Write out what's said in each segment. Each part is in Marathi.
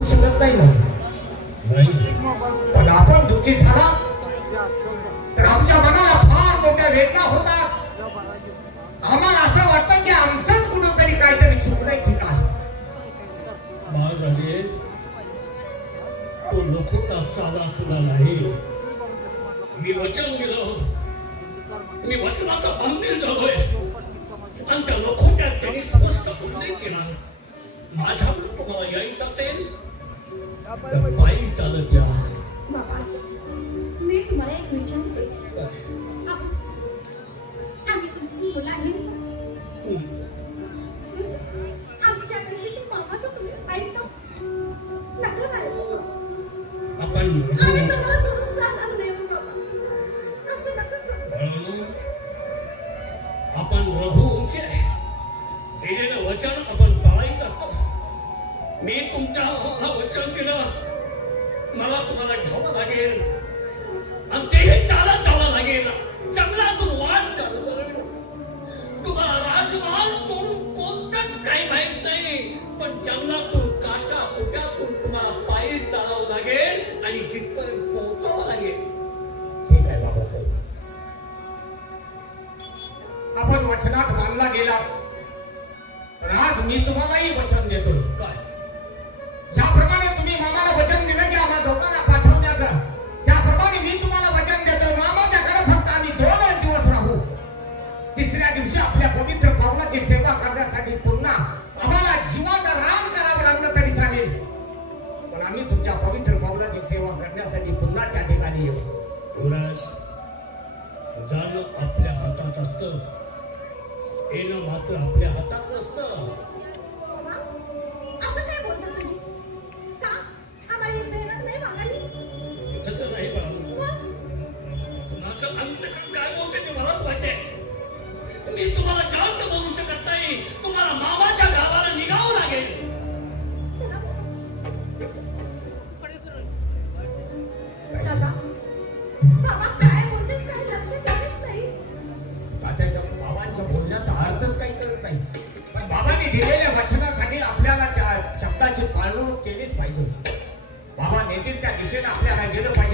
शकत नाही म्हणून पण आपण दुखी झाला तर आमच्या मनाला फार मोठ्या वेदना होतात आम्हाला असं वाटतं की आमचंच कुठंतरी काहीतरी चुकलंय की काय महाराजे तो लोखोटा साधा सुद्धा नाही मी वचन दिलं मी वचनाचा बांधील झालोय आणि त्या लोखोट्यात त्यांनी स्पष्ट उल्लेख केला. माझ्याकडून तुम्हाला यायचं असेल पायी चालत या बाबा मी तुम्हाला एक विचारते आम्ही तुमची मुलं आहे आमच्या अपेक्षा ते मागाचं तुम्ही ऐकता नका आपण लागेल कुणास जाणं आपल्या हातात असतं. येणं मात्र आपल्या हातात नसतं. आपल्या आपल्याला.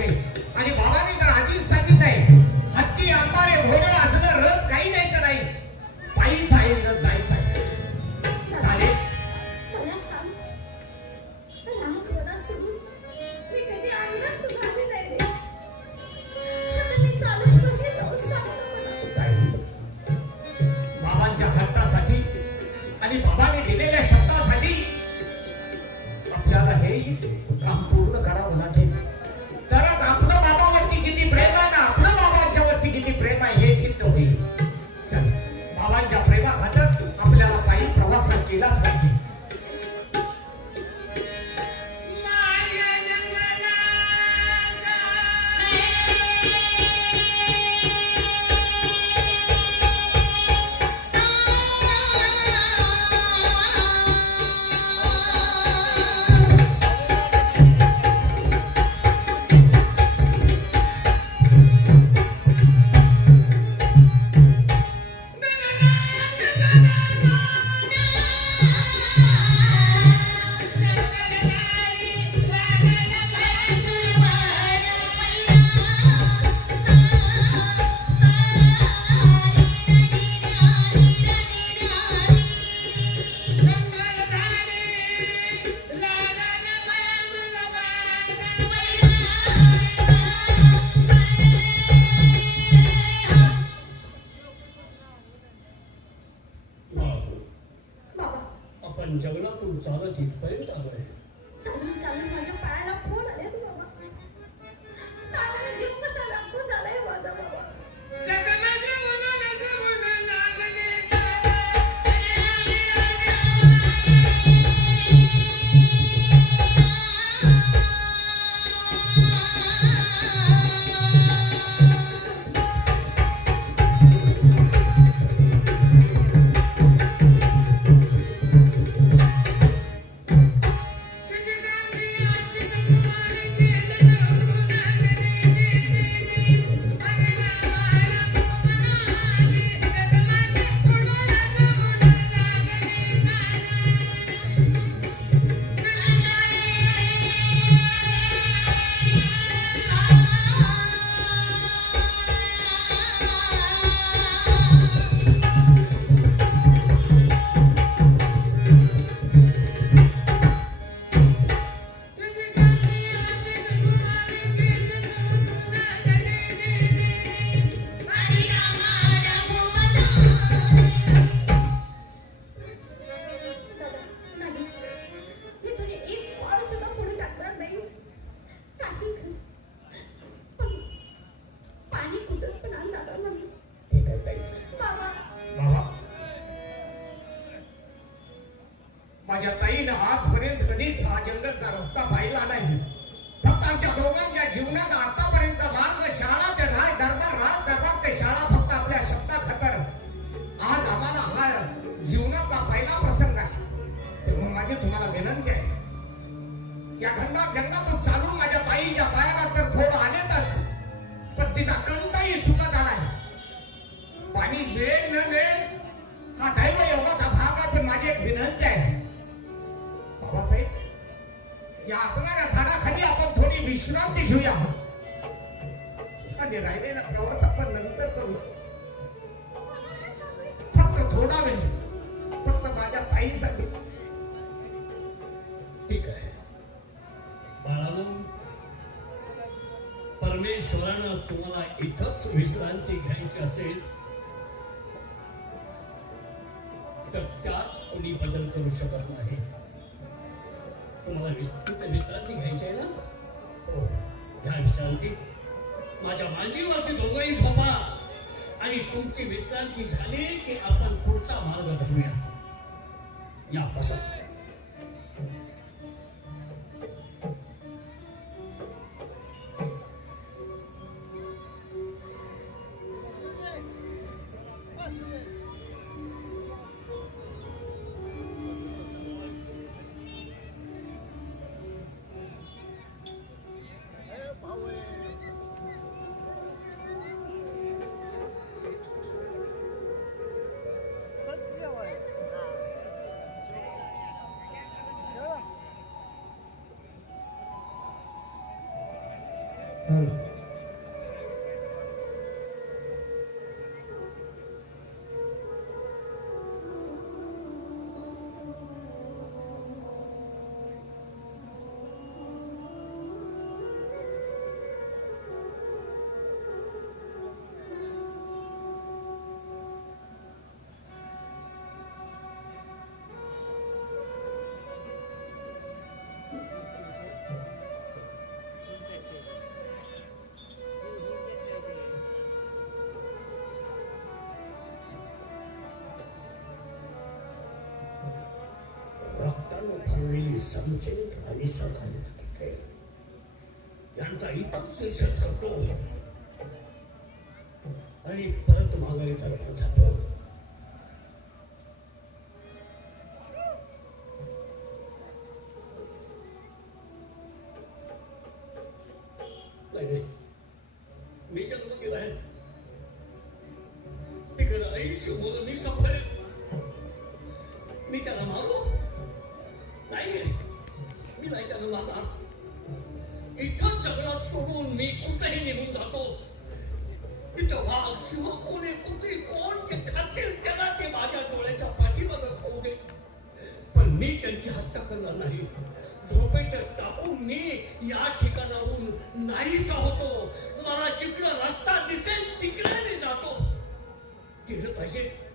जीवनातला पहिला प्रसंग आहे. तेव्हा माझी तुम्हाला विनंती आहे. या घनदाट जंगलातून चालून माझ्या बाईच्या पायाला तर थोडं आलेतच पण तिचा कंटाही सुटत आहे. पाणी मिळेल न मिळेल हा दैव योगाचा भाग आहे पण माझी एक विनंती आहे. बाबासाहेब या असणाऱ्या झाडाखाली आपण थोडी विश्रांती घेऊया. आणि राहिलेला प्रवास आपण नंतर करू फक्त थोडा वेळ. फक्त माझ्या ताईसाठी. ठीक आहे. बाळानो परमेश्वरानं तुम्हाला इथंच विश्रांती घ्यायची असेल तर त्यात कोणी बदल करू शकत नाही. तुम्हाला विस्तृत विश्रांती घ्यायची आहे ना? हो. घ्या विश्रांती. माझ्या मांडीवरती दोघंही झोपा. आणि तुमची विश्रांती झाली की आपण पुढचा मार्ग धरूया. या बसा Amen. आणि सखाने यांचा दिवस करतो आणि परत माघारी दरबार जातो त्यांची नाही झोपेतच टाकून मी या ठिकाणाहून नाहीसा होतो. मला जिकडं रस्ता दिसेल तिकडे मी जातो. केलं पाहिजे.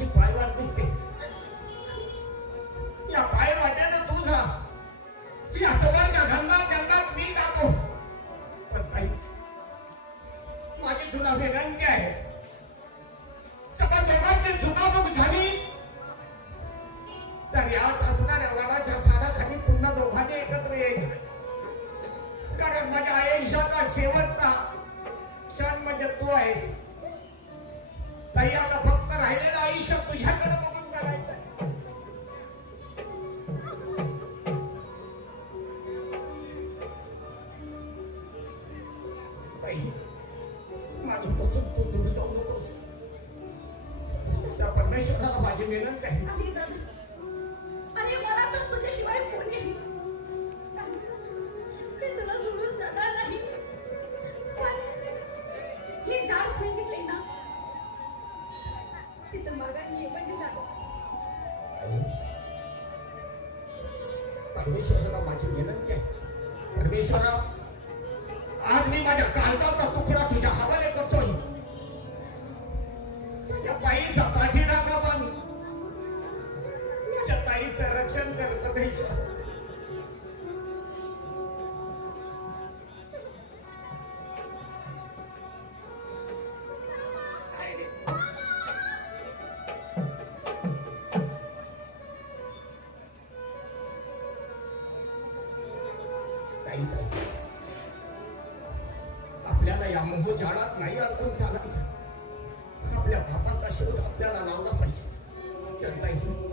ही समोरची माझी विनंती आहे अरे दादा. अरे मला तर तुझ्याशिवाय कोणी नाही. मी तुला सोडून जाणार नाही. पण हे झाड सांगितले ना तिथं मागायला ये म्हणजे झालं परमेश्वराला माझी विनंती आहे परमेश्वरा आपल्याला झाडात नाही अडकून चालायचं आपल्या बापाचा शोध आपल्याला लावला पाहिजे. चल पाहिजे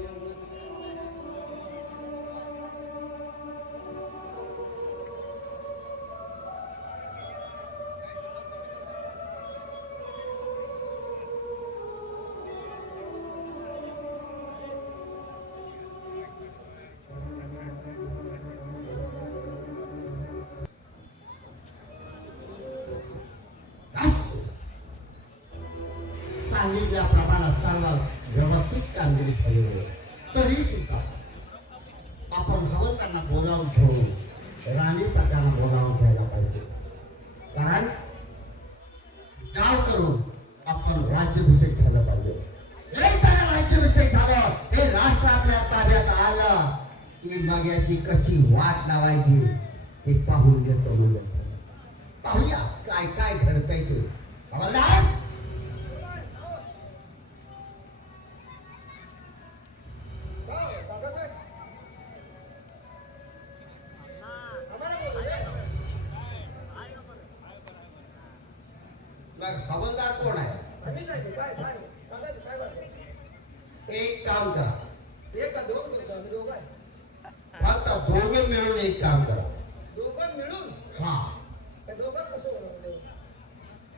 सांगितल्याप्रमाणे असताना व्यवस्थित कामगिरी केली तरी सुद्धा आपण हवं त्यांना बोलावून ठेवू. राणी त्यांना बोलावून ठेवायला पाहिजे. कारण डाव करून आपण राज्याभिषेक झालं पाहिजे. लई त्याला राज्याभिषेक झालं. हे राष्ट्र आपल्या ताब्यात आलं की मग याची कशी वाट लावायची हे पाहून घेतो म्हणजे पाहूया काय काय घडतंय ते. एक काम करा. फक्त दोघे मिळून एक काम करा. हा.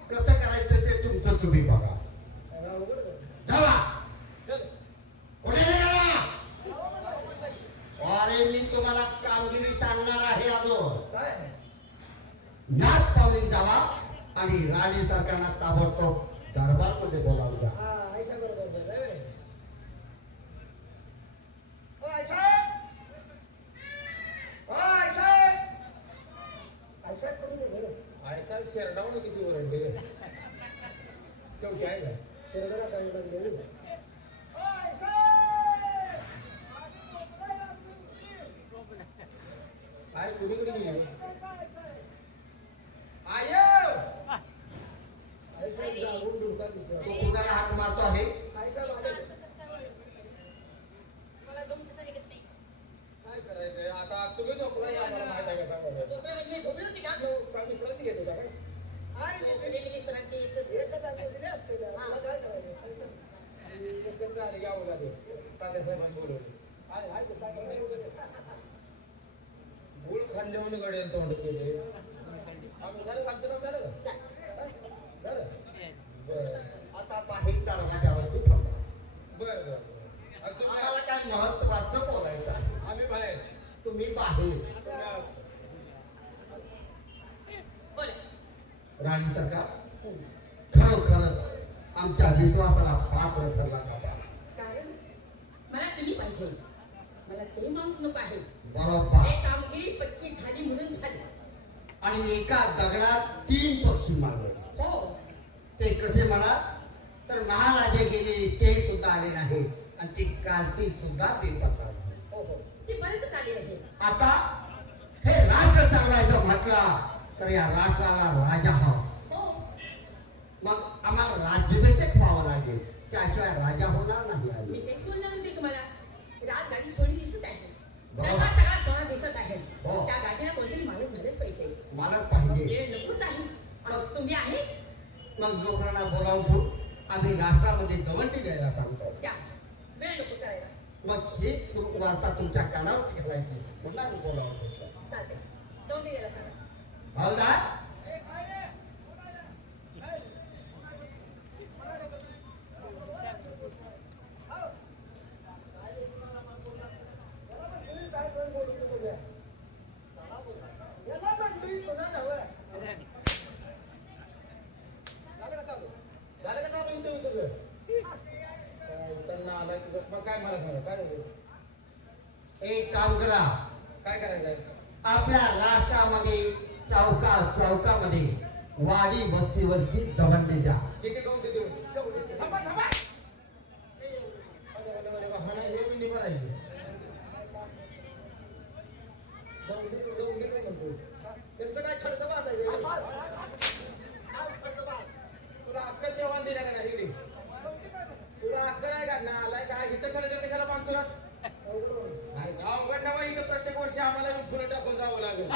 कसं करायचं ते तुमचं तुम्ही बघा. जावा. कुठे अरे मी तुम्हाला कामगिरी सांगणार आहे अजून याच पावली जावा आणि राणी सरकारला ताबडतोब दरबारमध्ये शेरडावून किसी ओरडले काय काय कुणी कुणी गेली आयो तो कुणाला हात मारतो आहे मला दोन दिवसांनी घेत नाही काय करायचंय आता तुम्ही झोपला या मला माहीत आहे का सांगा झोपले म्हणजे मी झोपली होती का काय विश्रांती घेत होता काय झोपलेली विश्रांती एकच त्यांचं आले घ्यावं तात्यासाहेबांनी बोलवले. गुळ खाल्ले म्हणून गडे तोंड केले. झालं आमचं काम झालं का? झालं? बरं. आता बाहेर दरवाजावरती थांबा. बरं आम्हाला काय महत्वाचं बोलायचं आम्ही बाहेर. तुम्ही बाहेर. तुम्ही आत. बोले. राणी सरकार खरोखर आमच्या विश्वासाला पात्र ठरला जाता कारण मला तुम्ही पाहिजे मला ते माणूस नको आहे बरोबर हे कामगिरी पक्की झाली म्हणून झाली आणि एका दगडात तीन पक्षी मारले. हो. ते कसे म्हणा तर महाराजे गेलेले ते सुद्धा आले नाही. आणि ती कार्तिक सुद्धा बेपत्ता. हो हो. ती नाही आता हे राष्ट्र चालवायचं म्हटलं तर या राष्ट्राला राजा हवा. हो. मग आम्हाला राज्याभिषेक व्हावं लागेल. त्याशिवाय राजा होणार नाही मी. तेच बोलणार होते तुम्हाला. राजगाडी सोडी दिसत आहे. बरोबर. दरबार सगळा दिसत आहे. हो. त्या कोणतरी माणूस झालेच पाहिजे मला पाहिजे. नकोच आहे. तुम्ही आहेच. मग नोकरांना बोलावून आम्ही राष्ट्रामध्ये दवंडी द्यायला सांगतो. त्या वेळ नको करायला. मग ही वार्ता तुमच्या कानावर घालायची पुन्हा बोलावून चालते दोन गेला सांगा. हवलदार झालं का चालू इंटरव्ह्यू तुझं त्यांना आला तुझं मग काय मला सांगा काय झालं? एक काम करा काय करायचं आपल्या राष्ट्रामध्ये चौका चौकामध्ये वाडी वस्तीवरती दवंडी द्या ठीक आहे काऊन देतो थांबा थांबा अरे, अरे, अरे, हा नाही, हे मी निभार आहे. दौंडी- दौंडी काय म्हणतो? त्यांचं काय खर्च बांधायचं तुला अक्कल देवाण दिल्या का नाही इकडे? तुला अक्कल आहे का ना आलाय काय इथं खर्च कशाला बांधतोय नाही अवघड नवा इथं प्रत्येक वर्षी आम्हाला फुलं टाकून जावं लागेल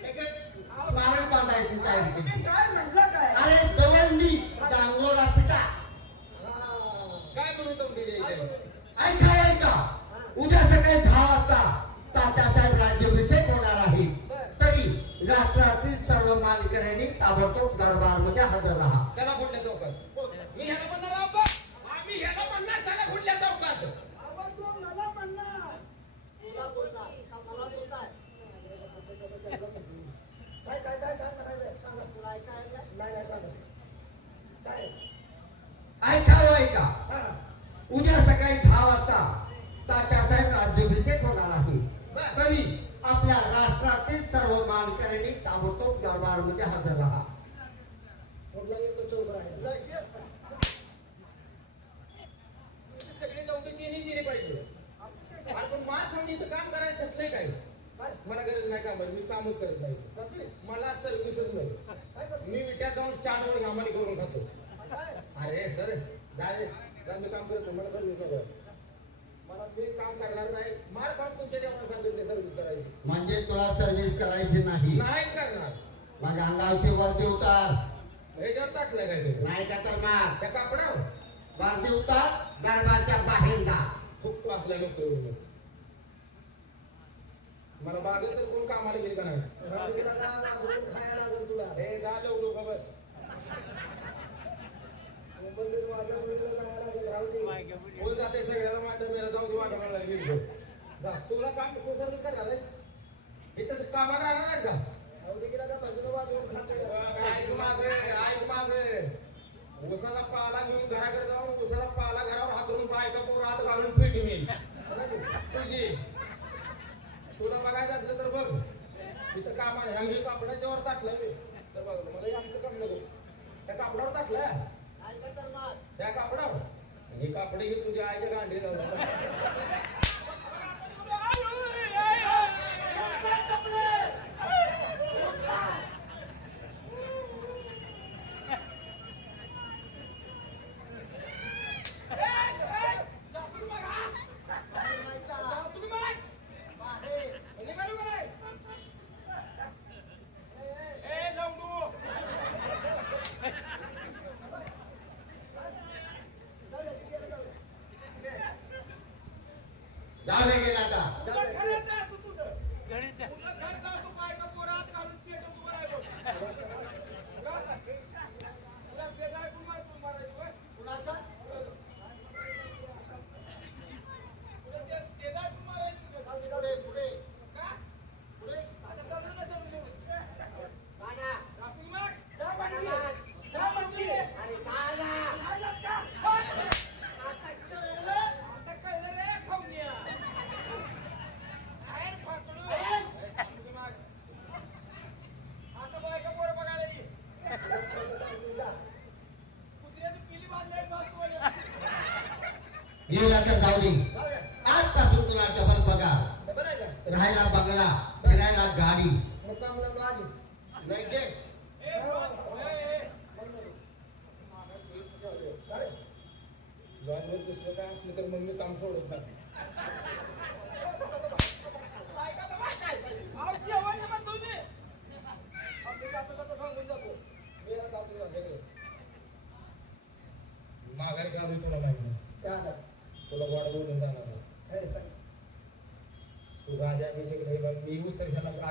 एक एक काय म्हटलं काय अरे दवंडी डांगोरा पिटा. काय ऐका ऐका. उद्या सकाळी दहा वाजता तात्यासाहेब राज्याभिषेक होणार आहे. तरी राष्ट्रातील सर्व मानकऱ्यांनी ताबडतोब दरबारमध्ये हजर राहा चला पुढल्या चौकात मी ह्याला म्हणणार आहो बा. आम्ही ह्याला म्हणणार चला पुढल्या चौकात काय काय काय काय म्हणायचं सांगा नाही नाही सांगा काय ऐकावं ऐका हा उद्या सकाळी दहा वाजता तात्यासाहेब राज्याभिषेक होणार आहे. तरी आपल्या राष्ट्रातील सर्व मानकऱ्यांनी ताबडतोब दरबारमध्ये हजर राहा. सगळी दिली पाहिजे. काम करायचं काय? मला गरज नाही काम मी कामच करत नाही. मला सर्व्हिसच नाही. मी विट्यात जाऊन स्टँडवर घामारी करून खातो. अरे सर जाय मी काम करत नाही मला सर्व्हिस नको मला मी काम करणार नाही. मार खाऊन तुमच्या जेवणा सांगितले सर्व्हिस करायची. म्हणजे तुला सर्व्हिस करायची नाही. नाहीच करणार. मग अंगावची वर्दी उतार. ह्याच्यावर टाकलं काय ते? नाही का तर मार. त्या कापडावर? वर्दी उतार दरबारच्या बाहेर जा. खूप वाचला नको मला बागेत तर कोण कामाला गेली का नाही? हे जा लवलो का बस. कोण जाते सगळ्याला माझ्या जाऊ दे माझ्या मला गेली. जा. तुला काम सर्विस करणार आहेस इथं कामाला राहणार नाही. का ऐक माझं ऐक माझं. उसाचा पाला घेऊन घराकडे जाऊन उसाचा पाला घरावर हातरून बायका पूर्ण हात घालून मिळेल तुझी. तुला बघायचं असलं तर बघ. इथं काम आहे. कापडाच्या वर टाकलंय मी. तर बघ मला असलं काम नको. त्या कापडावर टाकलंय त्या कापडावर? हे कापडे घे तुझ्या आईच्या गांडी जाऊ.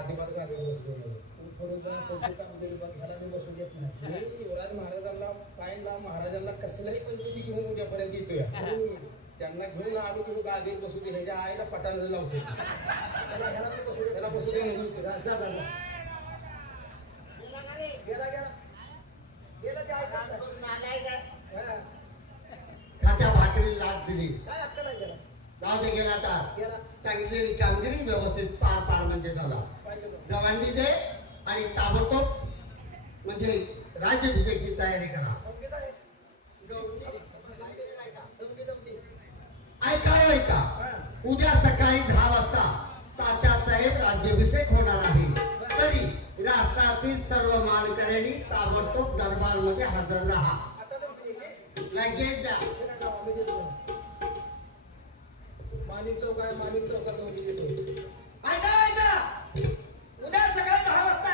ह्याला गादी बसलो नाही. युवराज महाराजांना पाहिला महाराजांना कसलंही पंचायती घेऊन उद्यापर्यंत येतोय. त्यांना घेऊन आलो की गादीत बसू दे. ह्याच्या आईला पटांज लावतो त्याला बसू दे. म्हणून जा जा जा गेला गेला. खात्या भाकरी लाच दिली. काय अक्कल आहे त्याला? जाऊ दे गेला गेला. सांगितलेली कामगिरी व्यवस्थित पार पाड म्हणजे झाला. गवांडी दे आणि ताबडतोब म्हणजे राज्याभिषेकची तयारी करा. ऐका हो ऐका. उद्या सकाळी दहा वाजता तात्यासाहेब राज्याभिषेक होणार आहे. तरी राष्ट्रातील सर्व मानकऱ्यांनी ताबडतोब दरबारमध्ये हजर राहा. आता? लगेच द्या माणिक चौक आहे माणिक चौकात उद्या सकाळी दहा वाजता